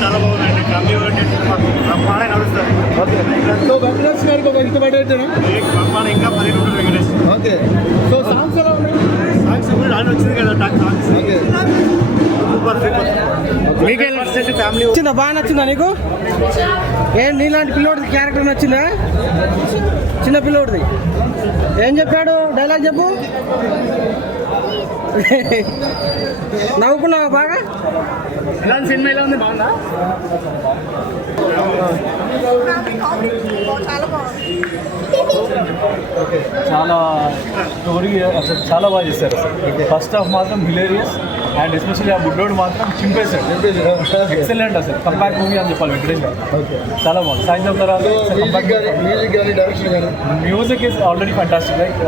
చాలా బాగుందండి. Family oriented బ్రహ్మాండంగా నడుస్తుంది. ఓకే. సో వెంకటేష్ గారికి ఒక ఇష్టపడి అయితేనా బ్రహ్మాండం ఇంకా 10 వెంకటేష్. ఓకే. సో సాంగ్స్ ఎలా ఉన్నాయి? సాంగ్స్ కూడా రాని వచ్చింది కదా టాక్ సాంగ్స్. ఓకే. సూపర్ మీకు ఫ్యామిలీ వచ్చిందా? బాగా నచ్చిందా నీకు? నీలాంటి పిల్లోడిది క్యారెక్టర్ నచ్చిందా? చిన్న పిల్లోడిది ఏం చెప్పాడు? డైలాగ్ చెప్పు. నవ్వుకున్నావా బాగా? ఇలాంటి సినిమా ఎలా ఉంది? బాగుందా? చాలా స్టోరీ అసలు చాలా బాగా చేశారు. అసలు ఫస్ట్ హాఫ్ మాత్రం హిలేరియస్ అండ్ ఎస్పెషల్లీ ఆ బుడ్డోడు మాత్రం చింపేశాడు. ఎక్సలెంట్ అసలు కంబ్యాక్ మూవీ అని చెప్పాలి వెంకటేష్ గారు. చాలా బాగుంది. సాయంత్రం తర్వాత music is already fantastic. Like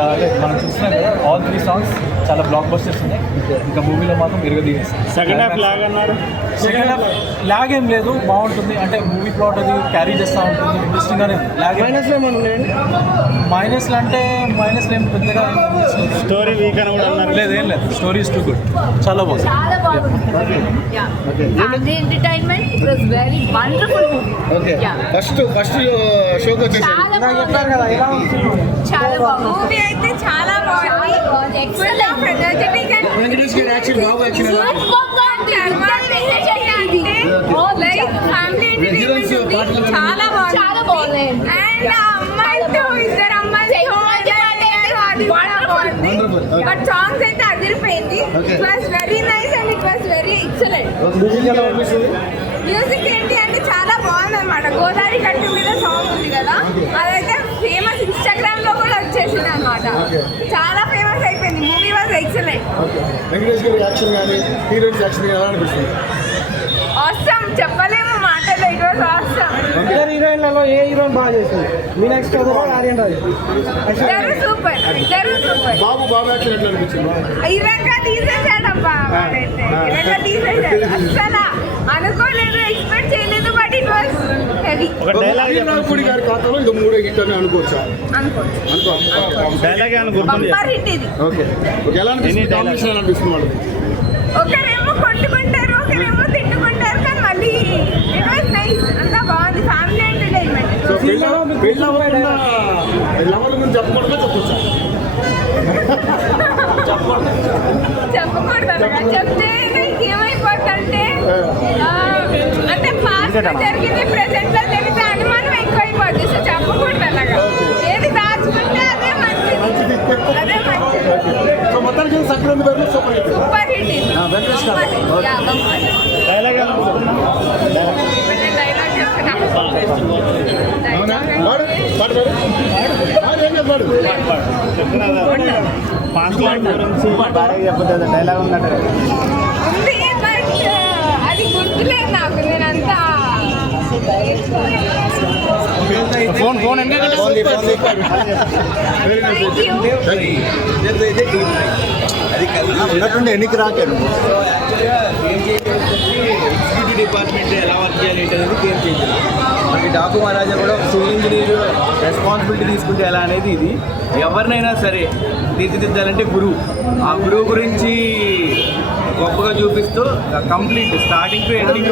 మనం చూస్తున్నాం కదా ఆల్ 3 సాంగ్స్ చాలా బ్లాక్ బస్టర్స్ ఉన్నాయి. ఇంకా మూవీలో మాత్రం ఎరగదీసేస్తారు. సెకండ్ హాఫ్ లాగ్ అన్నారు. సెకండ్ హాఫ్ లాగ్ ఏం లేదు, బాగుంటుంది. అంటే మూవీ ప్లాట్ అది క్యారీ చేస్తూ ఉంటుంది, ఇంట్రెస్టింగ్గానే ఉంది. లాగ్ మైనస్లో ఏమన్నా ఉన్నాయండి? మైనస్లు అంటే మైనస్లు ఏం పెద్దగా స్టోరీ వీక్ అని కూడా అన్నారు. లేదు, ఏం లేదు. Story is too good. చాలా బాగుంది. చాలా బాగుంది. Family entertainment. It was very wonderful movie. Okay. First షోకి వచ్చేసి చెప్పారు కదా ఎలా ఉంది? చాలా బాగుంది. మూవీ అయితే చాలా బాగుంది. ఎక్సలెంట్ ఎనర్జెటిక్ అండ్ వెంకటేష్ గారి యాక్షన్ బాగా యాక్షన్ ఎలా లైక్ ఫ్యామిలీ ఎంటర్టైన్మెంట్ చాలా బాగుంది. చాలా బాగుంది. అండ్ అమ్మాయితో ఇద్దరు అమ్మాయిలు బట్ సాంగ్స్ అయితే అదిరిపోయింది. It was very nice and it was very excellent. Music ఏంటి అంటే చాలా బాగుంది అనమాట. గోదావరి గట్టు మీద సాంగ్ ఉంది కదా, అదైతే ఫేమస్. ఇన్స్టాగ్రామ్ లో కూడా వచ్చేసింది అనమాట. చాలా ఫేమస్ అయిపోయింది. Movie was excellent. వెంకటేష్ గారి యాక్షన్ కానీ హీరోయిన్స్ యాక్షన్ ఎలా అనిపిస్తుంది? ఆసమ్ చెప్పలేము మాటలు. It was awesome. ఇద్దరు హీరోయిన్లలో ఏ హీరోయిన్ బాగా చేసింది? మీనాక్షి చౌదరి, ఆర్యన్ రాజు. ఇద్దరు సూపర్. బాబు యాక్షన్ ఎట్లా అనిపించింది? ఇరంగా తీసేసాడబ్బా వాడైతే. ఇరంగా తీసేసాడు. అస్సలు అనుకోలేదు, ఎక్స్పెక్ట్ చేయలేదు. But it was heavy. ఒక డైలాగ్ నాగపూడి గారి ఖాతాలో ఇది 3 హిట్ అని అనుకోవచ్చా? డైలాగ్ అని గుర్తుంది. బంపర్ హిట్ ఇది. ఓకే. ఎలా అనిపిస్తుంది వాళ్ళు? ఒకరేమో కొట్టుకుంటారు, ఒకరేమో తిట్టుకుంటారు, కానీ మళ్ళీ ఇట్ వాజ్ నైస్. అంతా బాగుంది. Family entertainment. సో లవర్ల గురించి చెప్పకూడదా చెప్పొచ్చా? చెప్పకూడదు అనగా. చెప్తే ఏమైపోతుందంటే అంటే పాస్ట్ జరిగింది ప్రెసెంట్ లో తెలిస్తే అనుమానం ఎక్కువైపోద్ది. సో చెప్పకూడదు అలాగా. ఏది దాచుకుంటే అదే మంచిది. అదే మంచిది. సో మొత్తానికి సంక్రాంతి పేరు సూపర్ హిట్. సూపర్ హిట్ ఇది. వెంకటేష్ గారు డైలాగ్ డైలాగ్ చెప్తున్నా. డైలాగ్ ఉన్నట్టు ఉంది బట్ అది గుర్తులేదు నాకు. నేనంతా ఫోన్ ఉన్నట్టుండి ఎన్నికి రాకారు. ఎగ్జిక్యూటివ్ డిపార్ట్మెంట్ ఎలా వర్క్ చేయాలి అనేది గేమ్ చేంజర్. మనకి డాకు మహారాజా కూడా సివిల్ ఇంజనీర్ రెస్పాన్సిబిలిటీ తీసుకుంటే ఎలా అనేది ఇది. ఎవరినైనా సరే తీర్చిదిద్దాలంటే గురువు. ఆ గురువు గురించి గొప్పగా చూపిస్తూ complete starting to ending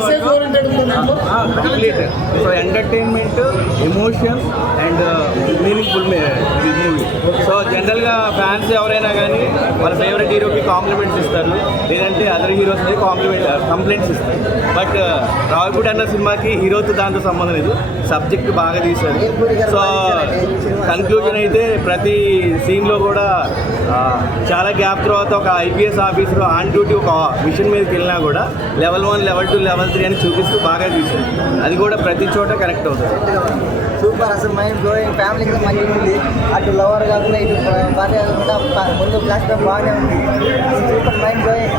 complete. So entertainment, emotions and meaningful movie. So జనరల్గా ఫ్యాన్స్ ఎవరైనా కానీ వాళ్ళ ఫేవరెట్ హీరోకి కాంప్లిమెంట్స్ ఇస్తారు, లేదంటే అదర్ హీరోస్ కంప్లైంట్స్ ఇస్తారు. బట్ రావుపూడి అన్న సినిమాకి హీరోతో దాంతో సంబంధం లేదు, సబ్జెక్ట్ బాగా తీశారు. సో కన్క్లూజన్ అయితే ప్రతి సీన్లో కూడా చాలా గ్యాప్ తర్వాత ఒక ఐపీఎస్ ఆఫీసర్ ఆన్ డ్యూటీ ఒక మిషన్ మీదకి వెళ్ళినా కూడా లెవెల్ 1, లెవెల్ 2, లెవెల్ 3 అని చూపిస్తూ బాగా తీశారు. అది కూడా ప్రతి చోట కరెక్ట్ అవుతుంది. సూపర్. అసలు మైండ్ బ్లోయింగ్. ఫ్యామిలీకి మంచిగా ఉంది. అటు లవర్ కాకుండా ఇటు భార్య కాకుండా ముందు క్లాస్ బాగానే ఉంది. Super mind blowing.